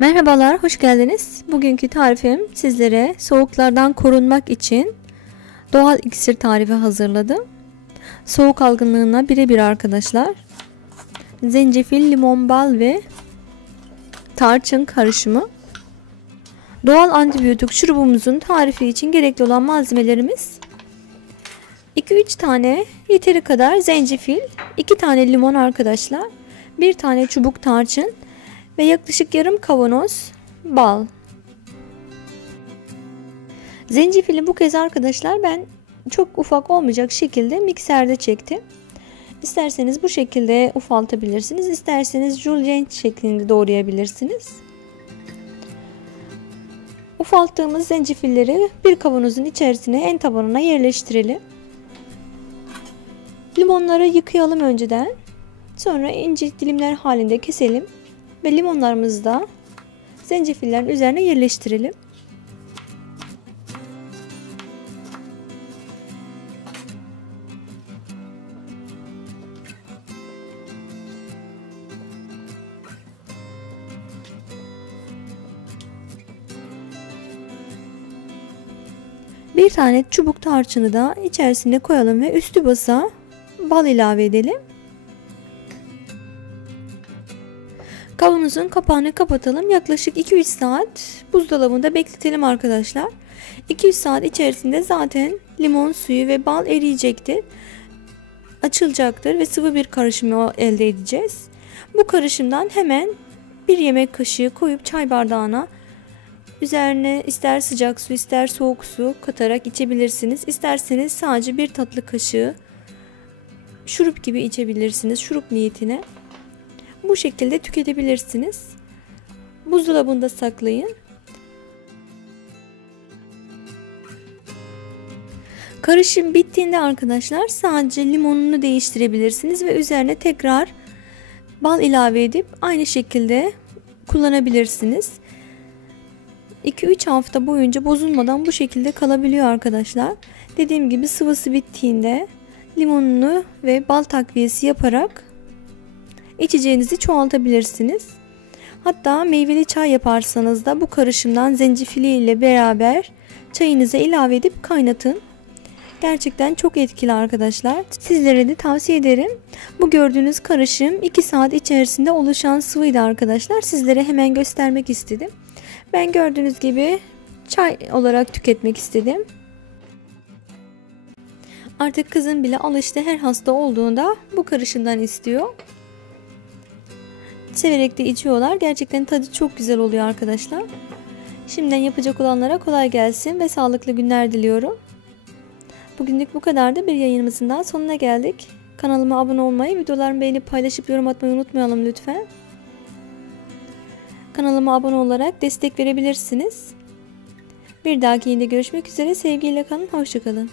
Merhabalar, hoş geldiniz. Bugünkü tarifim sizlere soğuklardan korunmak için doğal iksir tarifi hazırladım. Soğuk algınlığına birebir arkadaşlar. Zencefil, limon, bal ve tarçın karışımı. Doğal antibiyotik şurubumuzun tarifi için gerekli olan malzemelerimiz 2-3 tane yeteri kadar zencefil, 2 tane limon arkadaşlar, 1 tane çubuk tarçın ve yaklaşık yarım kavanoz bal. Zencefili bu kez arkadaşlar ben çok ufak olmayacak şekilde mikserde çektim. İsterseniz bu şekilde ufaltabilirsiniz. İsterseniz julienne şeklinde doğrayabilirsiniz. Ufalttığımız zencefilleri bir kavanozun içerisine en tabanına yerleştirelim. Limonları yıkayalım önceden. Sonra ince dilimler halinde keselim. Ve limonlarımızı da zencefillerin üzerine yerleştirelim. Bir tane çubuk tarçını da içerisine koyalım ve üstü basa bal ilave edelim. Kavanozun kapağını kapatalım. Yaklaşık 2-3 saat buzdolabında bekletelim arkadaşlar. 2-3 saat içerisinde zaten limon suyu ve bal eriyecektir. Açılacaktır ve sıvı bir karışımı elde edeceğiz. Bu karışımdan hemen bir yemek kaşığı koyup çay bardağına üzerine ister sıcak su ister soğuk su katarak içebilirsiniz. İsterseniz sadece bir tatlı kaşığı şurup gibi içebilirsiniz. Şurup niyetine. Bu şekilde tüketebilirsiniz. Buzdolabında saklayın. Karışım bittiğinde arkadaşlar sadece limonunu değiştirebilirsiniz ve üzerine tekrar bal ilave edip aynı şekilde kullanabilirsiniz. 2-3 hafta boyunca bozulmadan bu şekilde kalabiliyor arkadaşlar. Dediğim gibi sıvısı bittiğinde limonunu ve bal takviyesi yaparak içeceğinizi çoğaltabilirsiniz. Hatta meyveli çay yaparsanız da bu karışımdan zencefili ile beraber çayınıza ilave edip kaynatın. Gerçekten çok etkili arkadaşlar. Sizlere de tavsiye ederim. Bu gördüğünüz karışım 2 saat içerisinde oluşan sıvıydı arkadaşlar. Sizlere hemen göstermek istedim. Ben gördüğünüz gibi çay olarak tüketmek istedim. Artık kızım bile alıştı, her hasta olduğunda bu karışımdan istiyor. Severek de içiyorlar. Gerçekten tadı çok güzel oluyor arkadaşlar. Şimdiden yapacak olanlara kolay gelsin ve sağlıklı günler diliyorum. Bugünlük bu kadardı. Bir yayınımızın daha sonuna geldik. Kanalıma abone olmayı, videolarımı beğenip paylaşıp yorum atmayı unutmayalım lütfen. Kanalıma abone olarak destek verebilirsiniz. Bir dahaki yayında görüşmek üzere. Sevgiyle kalın. Hoşça kalın.